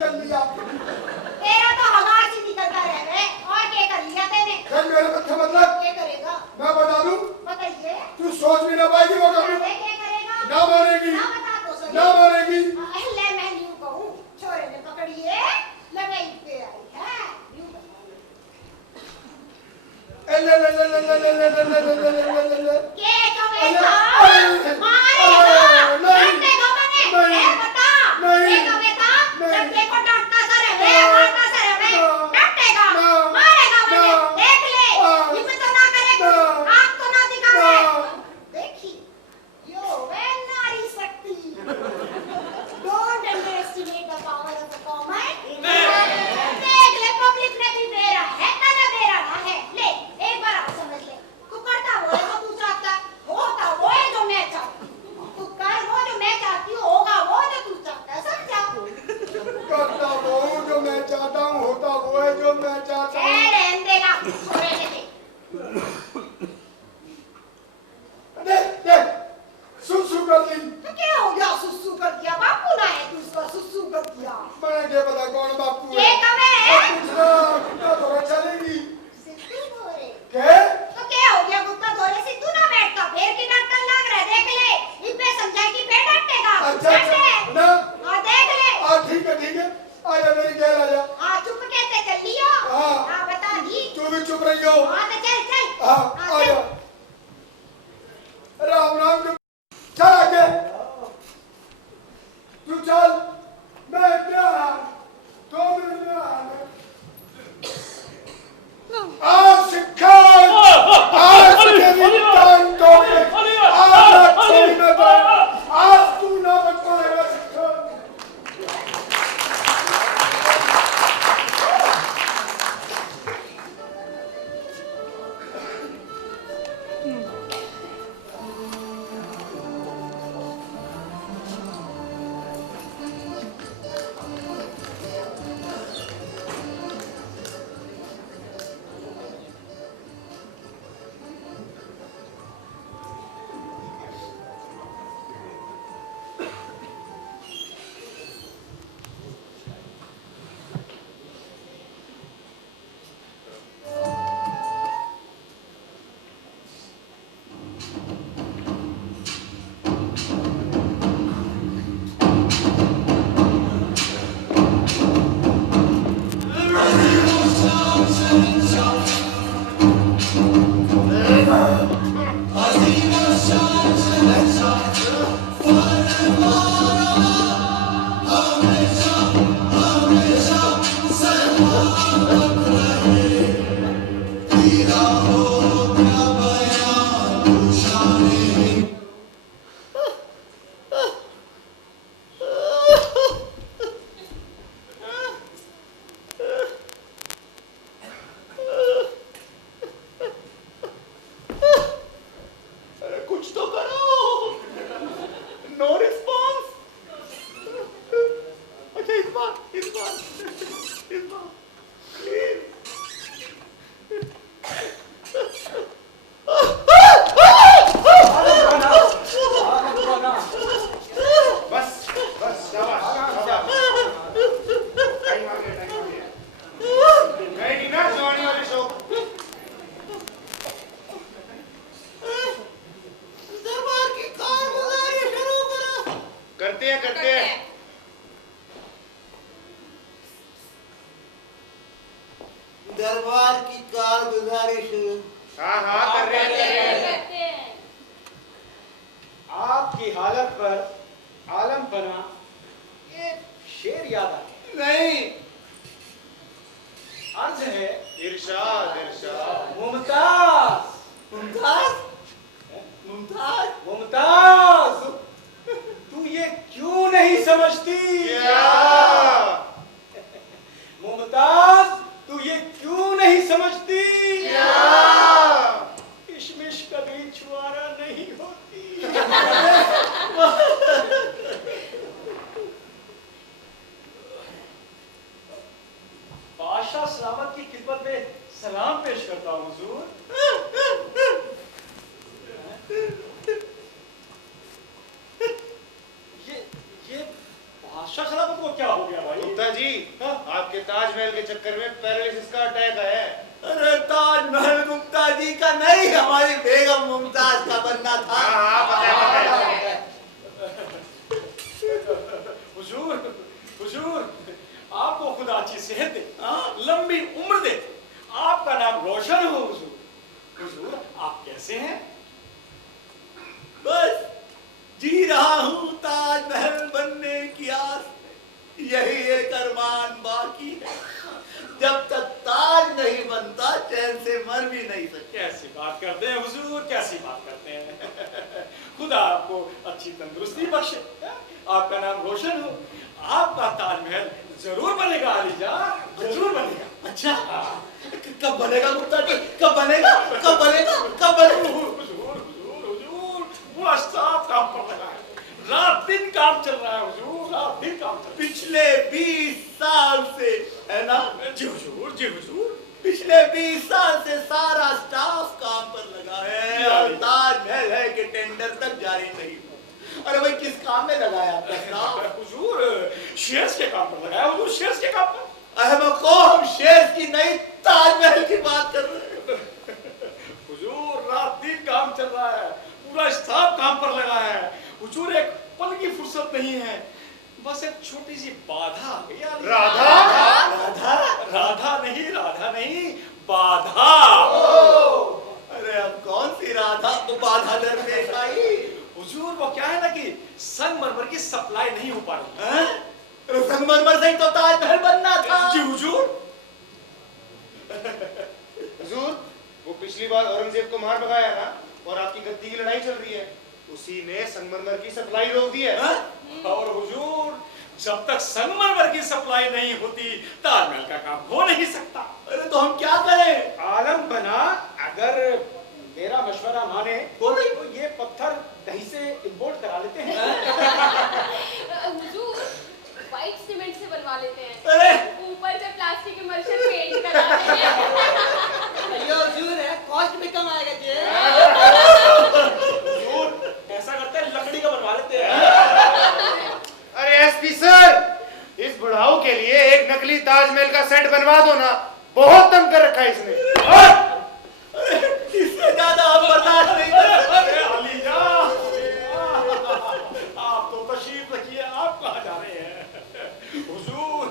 कर लिया तेरा तो हमार से निकलता रह गए और क्या कर लिया तेने? फिर मेरे मत्थे मतलब क्या करेगा? मैं बता दूं? बताइए। तू सोच भी ना पाएगी वो कर क्या करेगा? ना मानेगी ना बता तो सही। ना मानेगी। ले मैं यूं कहूं, छोरे ने पकड़िए लगे पे आई है यूं ले ले ले ले ले ले ले ले ले ले ले ले ले के कवेगा मारेगा डांटेगा मने ए बता के कवेगा जब के को डांटता सरे वे मारता सरे वे डांटेगा मारेगा मने देख ले हिम्मत तो ना करेगा आंख तो ना दिखावे देखी यो वे नारी शक्ति don't underestimate the power of the common देख ले पब्लिक ने भी बेरा है ना बेरा ना है ले एक बार आप समझ ले तू करता वो है जो तू चाहता होता वो है जो मैं चाहती तू कर वो जो मैं चाहती हूँ होगा वो जो तू चाहता है समझा करता वो जो मैं चाहता हूँ होता वो है जो मैं चाहता हूँ। रहने देगा छोड़े ले देख देख सुसु कर ली। तो क्या हो गया सुसु कर दिया बापू ना है तू उसका सुसु कर दिया मैंने क्या पता कौन बापू है? ये कब है पूछना कितना थोड़ा चलेगी सिद्धू धोरे के? तो क्या हो गया गुप्ता धोरे सिद्धू ना बैठता फिर की डंटल लग रहा है देख ले इस पे समझाए कि पे डंटेगा अच्छा अच्छा ना हाँ देख ले ठीक है आजा मेरी गैल आजा। हाँ चुप कहते चल लियो हाँ बता दी तू भी चुप रही हो। हाँ तो चल हाँ आजा राम राम चल आगे तू चल मैं क्या तो मैं आज शिक्षा आज तेरी टाइम तो आज छोड़ न दे आज तू ना बच पाएगा शिक्षा। करते हैं दरबार की कारगुजारी शुरू। हाँ कर रहे हैं। आपकी हालत पर आलम बना एक शेर याद आ नहीं अर्ज है इरशाद मुमताज मुमताज मुमताज मुमताज तू ये क्यों नहीं समझती क्या? मुमताज तू ये क्यों नहीं समझती क्या? किशमिश कभी छुआरा नहीं होती बादशाह सलामत की खिदमत में सलाम पेश करता हूँ हुजूर। ये बादशाह सलामत को क्या हो गया भाई? गुप्ता जी आपके ताजमहल के चक्कर में पैरालिसिस का अटैक आया है। अरे ताजमहल मुमताज जी का नहीं, हमारी बेगम मुमताज का बनना था। हाँ पता है। हुजूर, आपको खुदा अच्छी सेहत दे, लंबी उम्र दे, आपका नाम रोशन हो। हुजूर, आप कैसे हैं? बस जी रहा हूँ ताजमहल बनने की आस में, यही एक अरमान बाकी है। जब तक ताज नहीं बनता चैन से मर भी नहीं सकते। कैसी बात करते हैं हुजूर, कैसी बात करते हैं। खुदा आपको अच्छी तंदुरुस्ती बख्शे, आपका नाम रोशन हो, आपका ताजमहल जरूर बनेगा अलीजा, जरूर बनेगा। अच्छा कब बनेगा मुक्ता जी, कब बनेगा, कब बनेगा, कब बनेगा? हुजूर, पूरा स्टाफ काम कर रहा है, रात दिन काम चल रहा है हुजूर, रात दिन काम चल रहा है। पिछले 20 साल से, है ना? जी हुजूर, पिछले 20 साल से सारा स्टाफ काम पर लगा है और ताजमहल है कि टेंडर तक जारी नहीं हुआ। अरे भाई किस काम में लगाया आपका स्टाफ? हुजूर, शेयर्स के काम पर लगाया हुजूर, शेयर्स के काम पर। अहमद को हम शेयर्स की नहीं ताजमहल की बात कर रहे हैं। हुजूर, रात दिन काम चल रहा है, पूरा स्टाफ काम पर लगा है हुजूर, एक पल की फुर्सत नहीं है, बस एक छोटी सी बाधा आ गई। राधा नहीं, बाधा। अरे अब कौन सी राधा को बाधा दरपेश आई? हुजूर, वो क्या है ना कि संगमरमर की सप्लाई नहीं हो पा रही। संगमरमर से ही तो ताजमहल बनना था। जी हुजूर। हुजूर, वो पिछली बार औरंगजेब को मार भगाया ना, और आपकी गद्दी की लड़ाई चल रही है, उसी ने संगमरमर की सप्लाई रोक दी है। और हुजूर, जब तक संगमरमर की सप्लाई नहीं होती ताजमहल का काम हो नहीं सकता। अरे तो हम क्या करें? आलम बना, अगर मेरा मशवरा माने तो ये पत्थर कहीं से इंपोर्ट करा लेते हैं। हुजूर, व्हाइट सीमेंट से बनवा लेते हैं, अरे ऊपर से प्लास्टिक इमल्शन पेंट करा देते हैं। अयो हुजूर है, कॉस्ट भी कम आएगा जी। हुजूर, ऐसा करते हैं लकड़ी का बनवा लेते हैं। अरे एसपी सर, इस बुढ़ाऊ के लिए एक नकली ताजमहल का सेट बनवा दो ना, बहुत तंग कर रखा है इसने। इससे ज्यादा हम बर्दाश्त नहीं कर सकते। अलीजा, आप तो तशरीफ रखिए, आप कहाँ जा रहे हैं? हुजूर,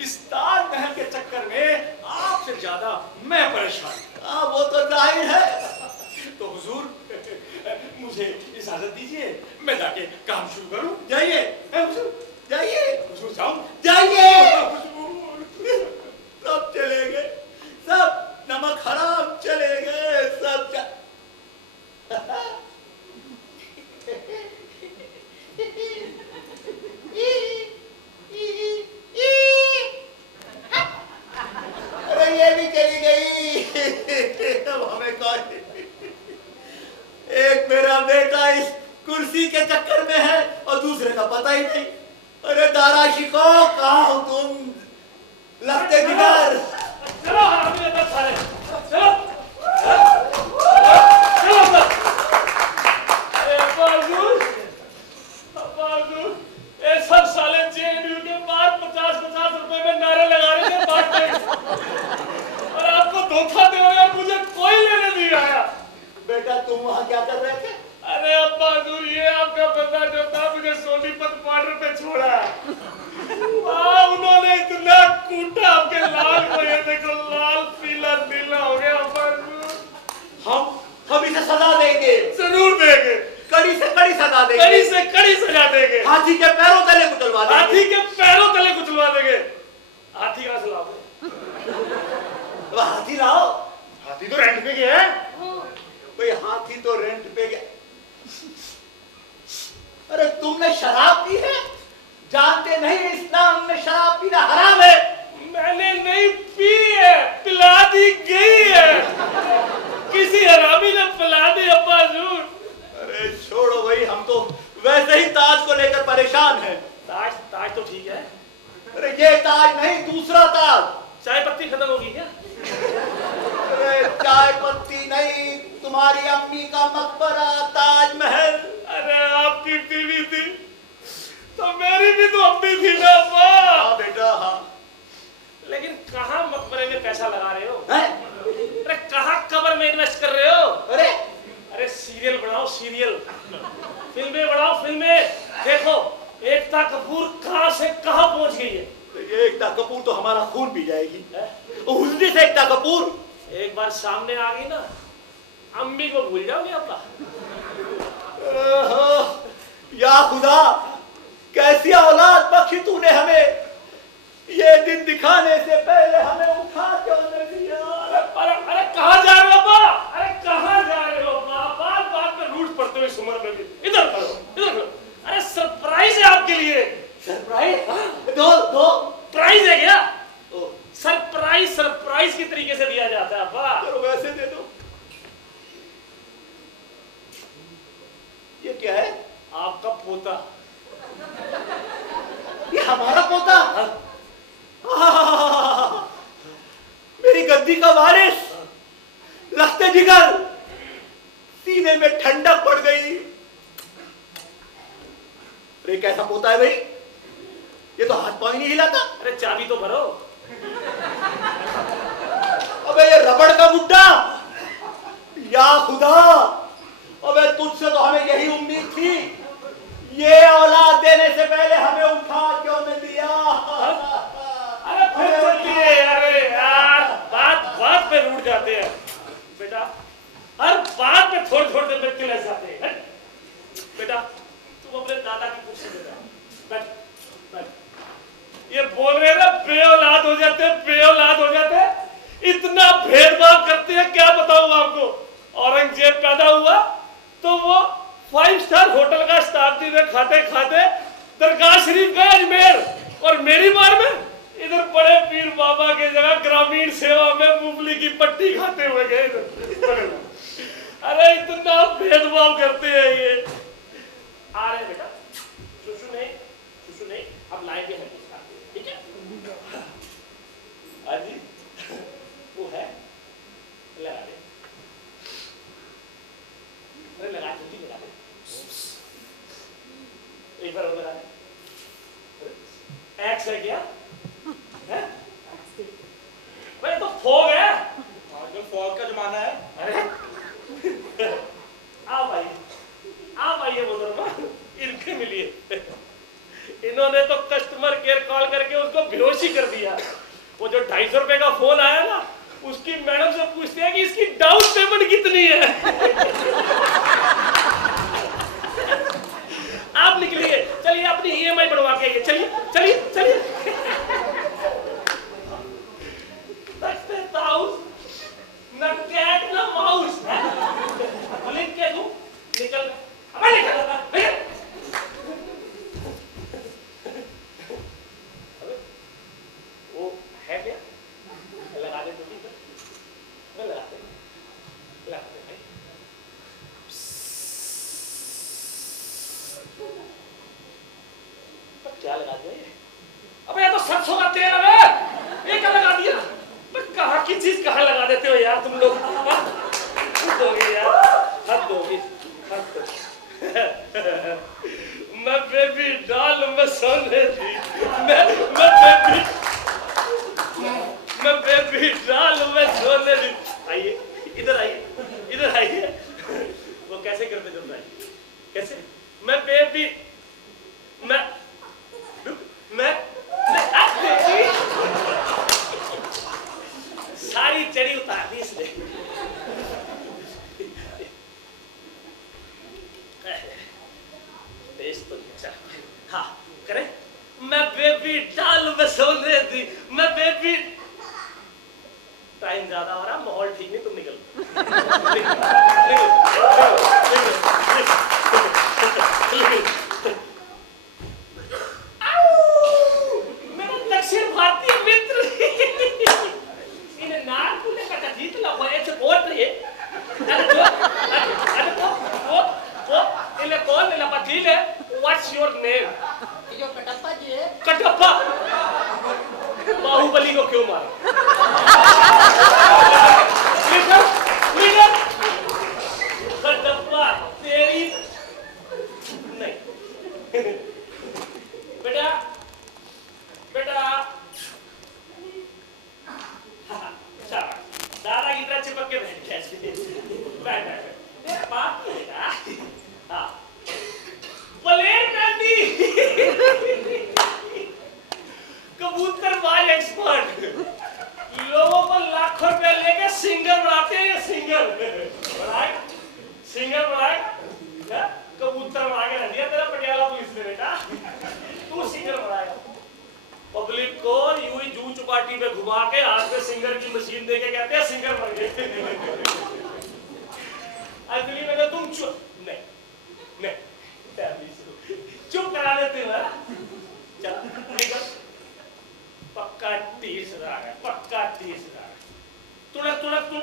इस ताजमहल के चक्कर में आपसे ज्यादा मैं परेशान। हाँ वो तो जाहिर है। तो हुजूर, मुझे इजाजत दीजिए, मैं जाके काम शुरू करूं। जाइए हुजूर, जाइए हुजूर जाऊं? जाइए। हुजूर, सब चले गए, सब नमक हराम चले गए, सब अरे ये भी चली गई। अब हमें कौन? एक मेरा बेटा इस कुर्सी के चक्कर में है और दूसरे का पता ही नहीं। अरे दारा शिको, कहाँ हो तुम? लगते बिगाड़। चलो हरामी अंदर सारे, चलो। ये सब साले जेएनयू के बाहर 50-50 रुपए में नारे लगा रहे थे बांटने के। और आपको धोखा दे रहे हैं, मुझे कोई लेने नहीं आया। बेटा तुम वहाँ क्या कर रहे थे? अरे अब्बा हुजूर, ये आपका बंदा जो था मुझे सोनीपत बॉर्डर पे छोड़ा। वाह, उन्होंने इतना कूटा आपके लाल को, ये देखो लाल पीला नीला हो गया अब्बा हुजूर। हम इसे सजा देंगे, जरूर देंगे, कड़ी से कड़ी सजा देंगे, कड़ी से कड़ी सजा देंगे, हाथी के पैरों तले कुचलवा देंगे। हाथी के पैरों तले कुचलवा देंगे। हाथी कहाँ से लाओगे? हाथी लाओ। हाथी तो रेंट पे गया है। भाई हाथी तो रेंट पे गया। अरे तुमने शराब पी है? जानते नहीं इस्लाम में शराब पीना हराम है। मैंने नहीं पी है, पिला दी गई है, किसी हरामी ने पिला दी अब्बा हुजूर। अरे छोड़ो भाई, हम तो वैसे ही ताज को लेकर परेशान हैं। ताज तो ठीक है। अरे ये ताज नहीं, दूसरा ताज। चाय पत्ती खत्म होगी क्या? अरे चाय पत्ती नहीं, तुम्हारी अम्मी का मकबरा ताजमहल। अरे आपकी बीवी थी तो तो मेरी भी तो अम्मी थी ना अब्बा। हाँ बेटा हाँ। लेकिन कहाँ मकबरे में पैसा लगा रहे हो? हैं? अरे कहाँ कब्र में इन्वेस्ट कर रहे हो? अरे सीरियल बनाओ सीरियल, फिल्में बनाओ फिल्में। देखो एकता कपूर कहाँ से कहाँ पहुंच गई है। ये एकता कपूर तो हमारा खून पी जाएगी। हुस्न से एकता कपूर एक बार सामने आ गई ना, अम्मी को भूल जाओगे अब्बा। या खुदा, कैसी औलाद बख्शी तूने हमें। ये दिन दिखाने से पहले हमें उठा क्यों नहीं दिया। अरे कहाँ जा रहे हो अब्बा? अरे कहाँ जा रहे हो अब्बा? बात बात में रूठ पड़ते हुए सुमर में भी। इधर करो, इधर करो। अरे सरप्राइज है आपके लिए। सरप्राइज? दो प्राइज है क्या? सरप्राइज की तरीके से दिया जाता है अब्बा। चलो वैसे दे दो। ये क्या है? आपका पोता। ये हमारा पोता? मेरी गद्दी का वारिस, लखते जिगर, सीने में ठंडक पड़ गई। अरे कैसा पोता है भाई? ये तो हाथ पांव ही नहीं हिलाता। अरे चाबी तो भरो। अबे ये रबड़ का बुड्ढा, या खुदा, अबे तुझसे तो हमें यही उम्मीद थी। ये औलाद देने से पहले हमें उठा क्यों नहीं दिया। अरे फिर चलिए। अरे यार बात पे रूठ जाते हैं बेटा, हर बात पे थोड़ी थोड़ी देर में क्यों जाते हैं। बेटा तुम अपने दादा की कुर्सी पे बैठ, बैठ। ये बोल रहे हैं ना बेऔलाद हो जाते, बेऔलाद हो जाते। इतना भेदभाव करते हैं, क्या बताऊं आपको। औरंगजेब पैदा हुआ तो वो 5 स्टार होटल का शताब्दी में खाते खाते दरगाह शरीफ गए अजमेर, और मेरी बार में इधर बड़े पीर बाबा की जगह ग्रामीण सेवा में मूंगफली की पट्टी खाते हुए गए इधर। अरे इतना भेदभाव करते हैं ये। आ रहे बेटा, शुशु नहीं, अब लाएंगे हम ठीक है। अजी वो है, लगा दे। अरे लगा जल्दी लगा दे, एक बार और लगा दे। एक्स है क्या? है? भाई तो फोग है। जो फॉग का जमाना है। अरे आप आइए बुजुर्ग, इनके मिलिए। इन्होंने तो कस्टमर केयर कॉल करके उसको बेहोश ही कर दिया। वो जो 250 रुपए का फोन आया ना, उसकी मैडम से पूछते हैं कि इसकी डाउन पेमेंट कितनी है। आप निकलिए, चलिए अपनी EMI बनवा के आइए। चलिए चलिए चलिए। ना कैट ना माउस है। ब्लिंक के तू निकल, अबे निकल अबे। वो है क्या? लगा दे तो ठीक है। मैं लगा दे भाई। क्या लगा दिया ये? अबे ये तो सरसों का तेल है। ये क्या लगा दिया? कहाँ की चीज कहाँ लगा देते हो यार तुम लोग। हद होगी यार, हद होगी, हद होगी। मैं बेबी डाल में सोने थी, मैं बेबी डाल में सोने थी। आइए इधर आइए, इधर आइए। वो कैसे करते जब भाई, कैसे? मैं बेबी सारी चढ़ी उतार दी इसने। टेस्ट तो अच्छा। हाँ करे। मैं बेबी डाल में सोने दी, मैं बेबी। टाइम ज्यादा हो रहा, माहौल ठीक नहीं, तुम निकल। मेरा दक्षिण भारतीय मित्र इन्हें नाक खुले का जीत ला वो ऐसे बोल रही है। इन्हें कौन इन्हें पतील है? What's your name? जो कटप्पा जी है। कटप्पा। बाहुबली को क्यों मारा? कटप्पा तेरी नहीं। कबूतरबाज एक्सपर्ट, लोगों को लाखों रुपए लेके सिंगर बनाते हैं। ये सिंगर बनाए कबूतर बना के रख दिया तेरा पटियाला पुलिस ने बेटा। तू सिंगर बनाएगा, पब्लिक को यूं ही जू चौपाटी पे घुमा के हाथ में सिंगर की मशीन देके कहते हैं सिंगर बन गए। असली में तो तुम नहीं चुप करा देते हो। चल निकल, पक्का 30,000 है, पक्का 30,000। तुड़क तुड़क तू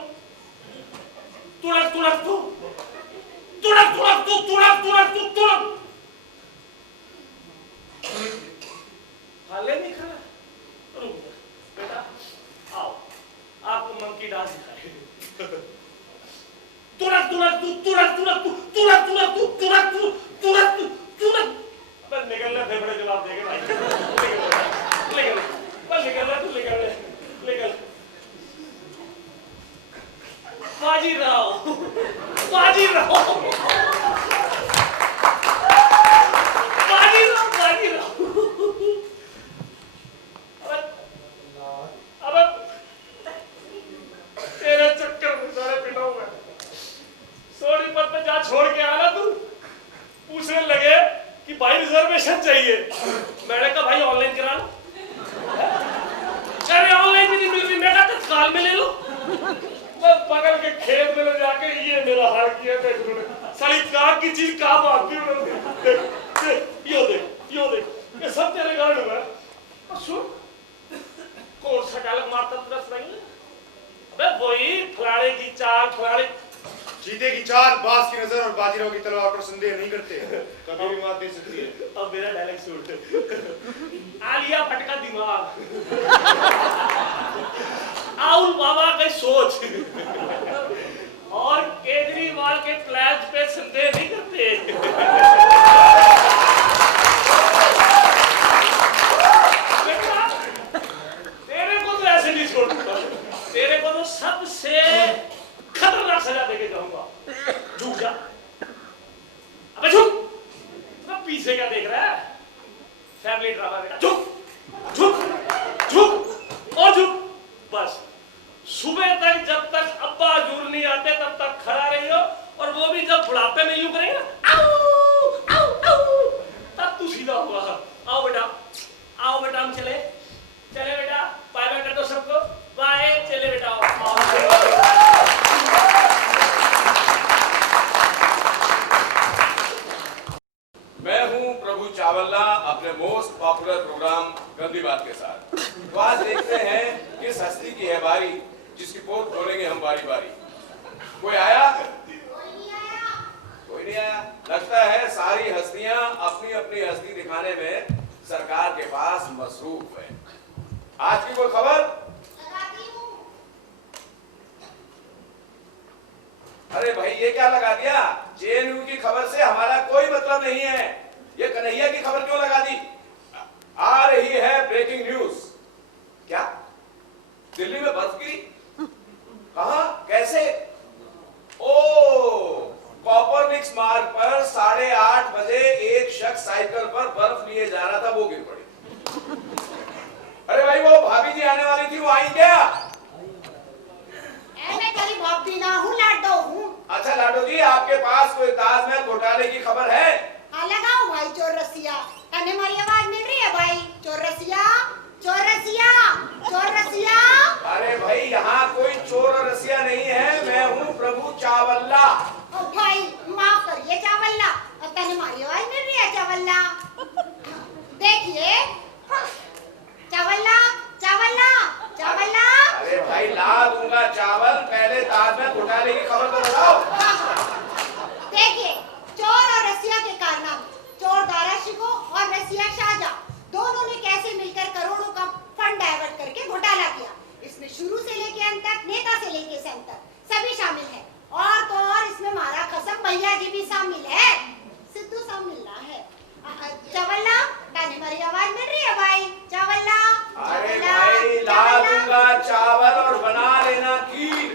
तुड़क तुड़क तू तुड़क तुड़क तू तुड़क तुड़क तू तुड़क। हाले नहीं खड़ा, रुक बेटा, आओ आपको मंकी डांस दिखाए। तुड़क तुड़क तू तुड़क तुड़क तू तुड़क तुड़क तू तुड़क तू तुड़क तू तुड़क। अब निकलना फेफड़े जवाब देंगे भाई। निकल बस निकल तू निकल निकल। बाजीराव बाजीराव बाजीराव बाजीराव। अब तेरे चक्कर में सारे पिटाऊंगा। सोनीपत में जा छोड़ के आना तू। पूछने लगे कि भाई रिजर्वेशन चाहिए, मैंने कहा भाई ऑनलाइन करा लो। अरे ऑनलाइन भी नहीं मिल रही, मैं कहा तत्काल में ले लो। बस बगल के खेत में ले जाके ये मेरा हाल किया था इन्होंने। सारी कार की चीज काम आती है। यो देख ये सब तेरे कारण हुआ है। सुन कौन सा डायलॉग मारता तुझे सुनाइए? अबे वही फलाने की चाल, फलाने चीते की चाल, बाज की नजर और बाजीराव की तलवार पर संदेह नहीं करते, कभी भी मात दे सकती है। अब मेरा डायलॉग सुन। आलिया भट्ट का दिमाग, आउल बाबा की सोच और केजरीवाल के प्लान पे संदेह नहीं करते। तेरे को तो ऐसे नहीं छोड़ूंगा, तेरे को तो सबसे खतरनाक सजा देके जाऊंगा। झुक जा, अबे झुक। तो पीछे क्या देख रहा है? फैमिली ड्रामा बेटा। झुक झुक झुक और झुक। बस सुबह तक जब तक अब्बा हजूर नहीं आते तब तक खड़ा रहियो, और वो भी जब बुढ़ापे में यूं करेंगे ना आऊ आऊ आऊ तब तू सीधा होगा। आओ बेटा हम चले बेटा, बाय बाय कर दो सबको, बाय। चले बेटा आओ। मैं हूं प्रभु चावल्ला अपने मोस्ट पॉपुलर प्रोग्राम गंदी बात के साथ। तो आज देखते हैं किस हस्ती की है बारी जिसकी पोत खोलेंगे हम बारी बारी। कोई आया? कोई नहीं आया। लगता है सारी हस्तियां अपनी अपनी हस्ती दिखाने में सरकार के पास मसरूफ है। आज की कोई खबर? अरे भाई ये क्या लगा दिया? जेएनयू की खबर से हमारा कोई मतलब नहीं है, ये कन्हैया की खबर क्यों लगा दी? आ रही है ब्रेकिंग न्यूज। क्या दिल्ली में बर्फ गिरी? कहां? कैसे? ओ कॉपरनिक्स मार्ग पर 8:30 बजे एक शख्स साइकिल पर बर्फ लिए जा रहा था, वो गिर पड़ी। अरे भाई वो भाभी जी आने वाली थी, वो आई क्या? मैं तेरी भाभी ना हूँ, लाडो हूँ। अच्छा लाडो जी, आपके पास कोई ताजमहल घोटाले की खबर है? हाँ लगाओ भाई चोर रसिया। कहने हमारी आवाज मिल रही है भाई? चोर रसिया, चोर रसिया, चोर रसिया। अरे भाई यहाँ कोई चोर और रसिया नहीं है, मैं हूँ प्रभु चावल्ला। ओ भाई माफ करिए चावल्ला, कहने हमारी आवाज मिल रही है चावल्ला? देखिए चावल्ला चावल्ला चावल्ला। अरे भाई ला दूंगा चावल, पहले ताजमहल घोटाले की खबर तो बताओ। देखिए चोर और रसिया के कारनामे, चोर दारा शिको और रसिया शाहजहां दोनों ने कैसे मिलकर करोड़ों का फंड डाइवर्ट करके घोटाला किया। इसमें शुरू से लेके अंत तक, नेता से लेके सेंटर तक सभी शामिल है। और तो और इसमें मारा कसम भैया जी भी शामिल है, सिद्धू शामिल ना है। चावल्ला गाने हमारी आवाज मिल रही है भाई? चावल्ला अरे भाई ला दूंगा चावल और बना लेना खीर।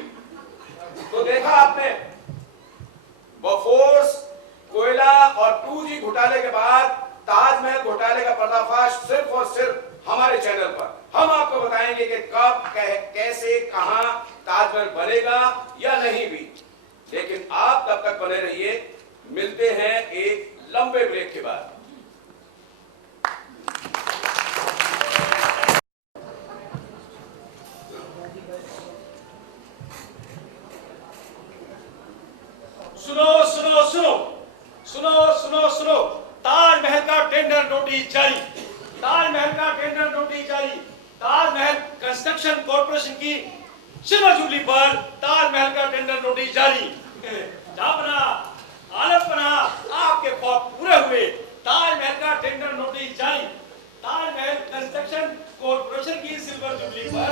तो देखा आपने, बफोर्स, कोयला और 2G घोटाले के बाद ताजमहल घोटाले का पर्दाफाश सिर्फ और सिर्फ हमारे चैनल पर हम आपको बताएंगे कि कब कैसे कहां ताजमहल बनेगा या नहीं भी। लेकिन आप तब तक बने रहिए, मिलते हैं एक लंबे ब्रेक के बाद। सुनो सुनो सुनो सुनो सुनो सुनो, ताजमहल का टेंडर नोटिस जारी, ताजमहल का टेंडर नोटिस जारी। ताजमहल कंस्ट्रक्शन कॉर्पोरेशन की सिल्वर जुबली पर ताजमहल का टेंडर नोटिस जारी। जापना आलमपना आपके ख्वाब पूरे हुए, ताजमहल का टेंडर नोटिस जारी। ताजमहल कंस्ट्रक्शन कॉर्पोरेशन की सिल्वर जुबली पर